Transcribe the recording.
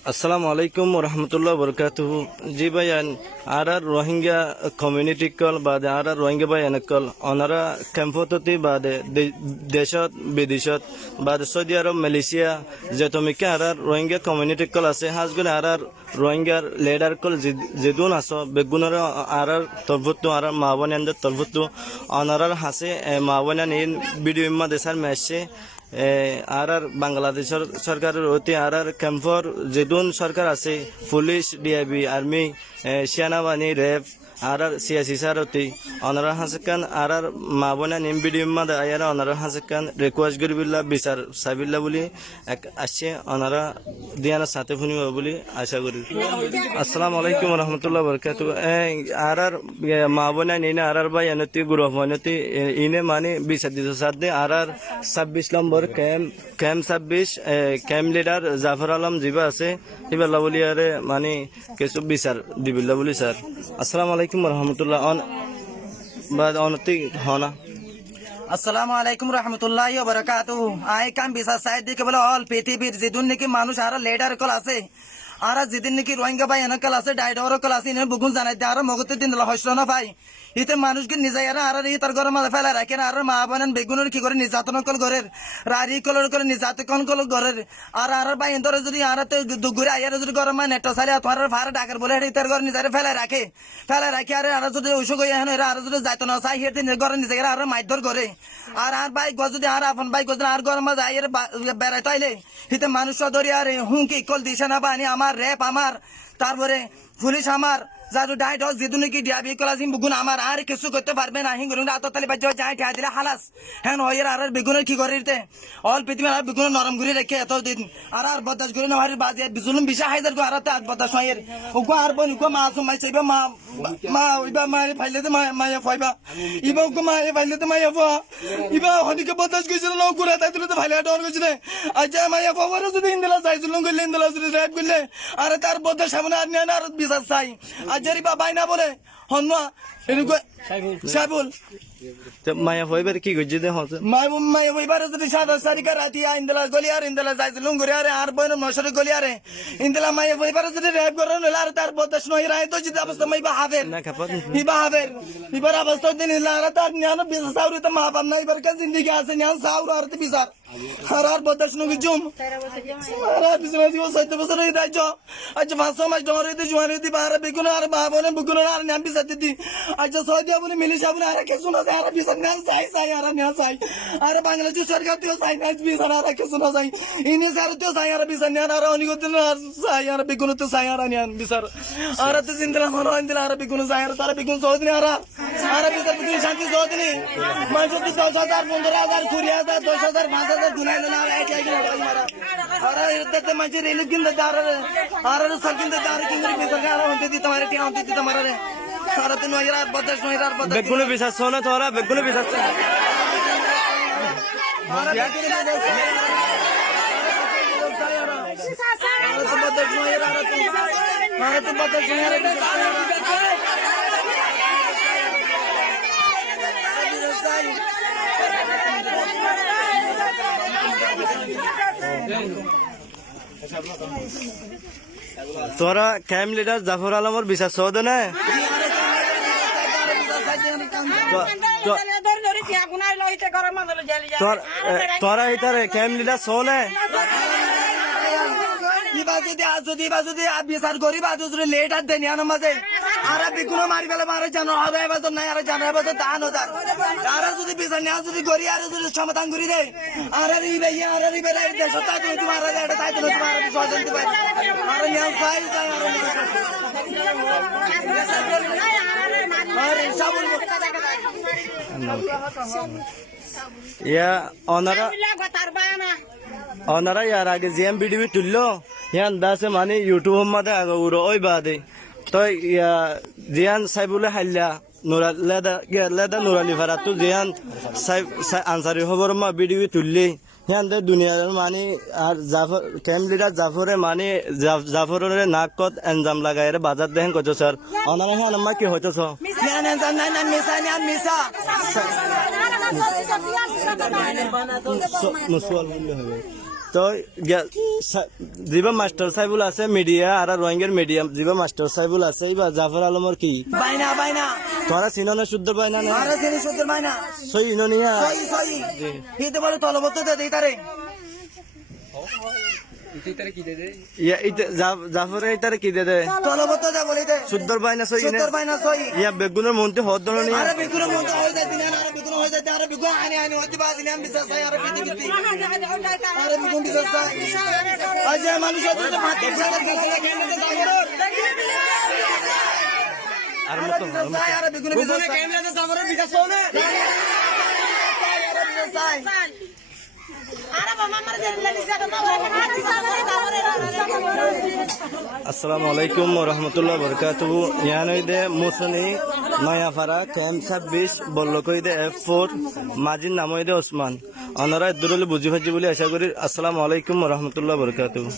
अस्सलाम वालेकुम रहमतुल्लाह वबरकातुहू जी भाईयान आरार रोहिंग्या कम्युनिटी कल बाद आरार रोहिंग्या भाईयान कल अनारा कैंपतती बाद देशत विदेशत बाद सऊदी आरब मालয়েশিয়া जेतमिके आरार रोहिंग्या कम्युनिटी कल আছে হাজগুলো आरार रोहिंग्यार लेडार कल जेदुन आसो बेगुनर आरार तरफुतु आरार मावनियान तरफुतु अनारार हासे मावनियान इन वीडियो इम्मा देशार मैसे आरार बांग्लादेशर सरकारेर अति आरार कैंपर जेदुन सरकार আছে पुलिस ডিআইবি आर्मी सेनाबाहिनी रैब आरार सियासी सारती अनारा हासकान आरार माबना निम भिडियो मादा आयारा अनारा हासकान रिक्वेस्ट गरिबिल्ला বিচার সাবিল্লা বলি এক আসছে अनारा দিয়ানা সাথে ফুনিব বলি আশা করি আসসালামু আলাইকুম ওয়া রাহমাতুল্লাহি ওয়া বারাকাতুহু आरार माबना নিনা आरार ভাই এনতি গ্রুপ হনতি ইনে মানে বিচার দিতে সাথে आरार 26 নম্বর camp 26 camp leader Zafar Alam জিবা আছে ইবাল্লা বলি আরে মানে কিছু বিচার দিবিল্লা বলি স্যার আসসালামু আলাইকুম রহমতুল্লাহ बाद अनति होना আসসালামু আলাইকুম রহমতুল্লাহি ওয়া বারাকাতুহু আই কাম বিসা সাইদ দিকে বলে অল পৃথিবীর যেদিন নাকি মানুষ আর লেডার কল আছে আর যেদিন নাকি রোহিঙ্গা ভাই এনকল আছে ডাইডর কল আছে ইনে বুগুন জানাই দে আর মগতে দিন হইছ না ভাই ইতে মানুষকে নিজায়ারা আর এই তার গরম মাঝে ফেলা রাখেন আর মা বোনের বেগুনের কি করে নির্যাতন কল ঘরের রারি কলর করে নির্যাতন কল ঘরের আর ভাই এন্দরে যদি আর তো দুগুরে আয়ার যদি গরম মানে একটা সালে তোমার ভাড়া ডাকার বলে এই তার ঘর নিজারে ফেলা রাখে আর যদি ওইসব গই এখন আর যদি যাইতো না চাই হেতে ঘরে নিজারে আর মাইদর করে আর ভাই গজ যদি আর আপন ভাই গজ আর গরম মাঝে আয়ার বেড়াই তাইলে হিতে মানুষ ধরে আর হুঁকি কল দিছে না বানি আমার রেপ আমার তারপরে পুলিশ আমার যাদু ডাইট হস যেদুন কি ডিআবি কলাজিম বুগুন আমার আর কিছু করতে পারবে না হিঙ্গুন আততালি বাজ্য যাই ঠা দিলে হালাস হেন হইর আর বেগুনের কি করিতে অল পৃথিবী আর বেগুন নরম করে রেখে এত দিন আর বদাস করে নহারি বাজে বিজুলুম বিশা হাজার গো আর তে বদাস হইর ওগো আর বনি গো মা সুমাই চাইবা মা ওইবা মারে ফাইলে তে মায়া ফাইবা ইবা গো মা এ ফাইলে তে মায়া ফা ইবা হনিকে বদাস কইছিল ন করে তাই তুলে তো ফাইলে ডর কইছিল আচ্ছা মায়া ফাওয়ার যদি ইন্দলা যাইছিলুম কইলে ইন্দলা যদি রেড কইলে আর তার বদাস সামনে আর না আর বিশ্বাস চাই আজরি বাবাই না বলে হন্না এরকম সাইবুল মায়া হইবার কি গজ্জি দে হস মায়া হইবার যদি সাদা সারিকা রাতি ইন্দলা গলিয়ার ইন্দলা যাইছিলুম গলিয়ারে আর বইন মশরে গলিয়ারে ইন্দলা মায়া হইবার যদি রেপ করন আর তার বদাস নই রায় তো যদি অবস্থা মাইবা হাবের না খাপত হিবা হাবের হিবার অবস্থা দিন আর তার নিয়ান বিশ সাউরি তো মা বাপ নাই বার কা জিন্দেগি আছে নিয়ান সাউর আর তে বিচার আর বদাস নগি জুম আর বিজনা দিও সাইতে বছর এই রাজ্য আজ 500 মাস ডরে দি জোয়ারে দি বারে বেগুন আর মা বলে বেগুন আর নিয়ান বিচার দি আজ সৌদি বলে মিলিশা বলে আর কিছু না আর বিচার না চাই আর না চাই আর বাংলাদেশ সরকার তো চাই না বিচার আর কিছু না চাই ইনি স্যার তো চাই আর বিচার না আর অনিগত না চাই আর বেগুন তো চাই আর নিয়ান বিচার আর তো জিন্দলা হলো ইন্দলা আর বেগুন চাই আর তার বেগুন সৌদি আর বিচার বেগুন শান্তি সৌদি নি মানুষ তো 10000 15000 20000 10000 5000 গুনাই না আর এক এক মারা আর এতে মাঝে রেল কিনতে দার আর সরকিনতে দার কিনতে বিচার আর হতে দি তোমারে টিয়া হতে দি তোমারে রে আর তো নয়রা বদাস নয়রা বদাস বেগুনে বিশ্বাস সোনা তোরা বেগুনে বিশ্বাস তোরা ক্যাম্প লিডার জাফর আলমর বিচার সহদ না তোরা এটারে ক্যাম্প লিডার সহ না যদি বিচার করি বা যদি লেট আর দেনি আনো মাঝে আর বিকুনো মারি ফেলে মারে জানো হবে এবছর নাই আর জানো এবছর দান হাজার আর যদি বিচার নেওয়া যদি করি আর যদি সমাধান করি দেয় আর দেশ তাই তোমার তাই তোমার সচেতন দিতে পারি আর নেওয়া চাই ইয়া অনারা ইয়ার আগে জিএম ভিডিও তুললো ইয়ান দাসে মানে ইউটিউব মাদে আগে উড়ো ওই বাদে তো ইয়া জিয়ান সাইবুলে হাইলা লেদা নুরালি ফারা তো জিয়ান আনসারি খবর মা ভিডিও তুললি ইয়ান দুনিয়ার মানে আর জাফর ক্যাম্প লিডার জাফরে মানে জাফরের নাকত এনজাম লাগাই বাজার দেখেন কত স্যার অনারা হ্যাঁ আমার কি হইতেছ মুসওয়াল বললে হবে তো যিবা মাস্টার সাহেবুল আছে মিডিয়া আর রোহিঙ্গার মিডিয়াম যিবা মাস্টার সাহেবুল আছে বা জাফর আলমর কি বাইনা বাইনা তোরা সিননে শুদ্ধ পায় না আরে সিনি সুদের বাইনা সই ইনোনিয়া সহি সহি হিতে বলে তলবত দে দেই তারে ইয়া ইতে জাফর ইতারে কি দে তলবত দে বলে দে শুদ্ধর পায় না সই সুদের বাইনা সহি ইয়া বেগুনের মন্ত্রী হদ ধরনের আরে বিগুন মন তো হই যায় দিনা আরে বিগুন হই যায় আরে বিগুন আনি আনি হইতে বাজি নাম বিশ্বাস হয় আরে পিটি পিটি আরে বিগুন বিশ্বাস হয় আজ মানুষ তো মাটি সাগর কাছে আর মতো আরে বিগুন বিশ্বাস ক্যামেরাতে সাগরের বিকাশ হয় না আরে বিশ্বাস হয় আসসালামু আলাইকুম রহমতুল্লাহ বরকাতুহু ইয়ানইদে মুসনি নয়াপাড়া ক্যাম্প 26 বল্লকইদে F4 মাজির নামইদে ওসমান অনারা দূরলে বুঝি ভাজি বলে আশা করি আসসালামু আলাইকুম রহমতুল্লাহ বরকাতুহু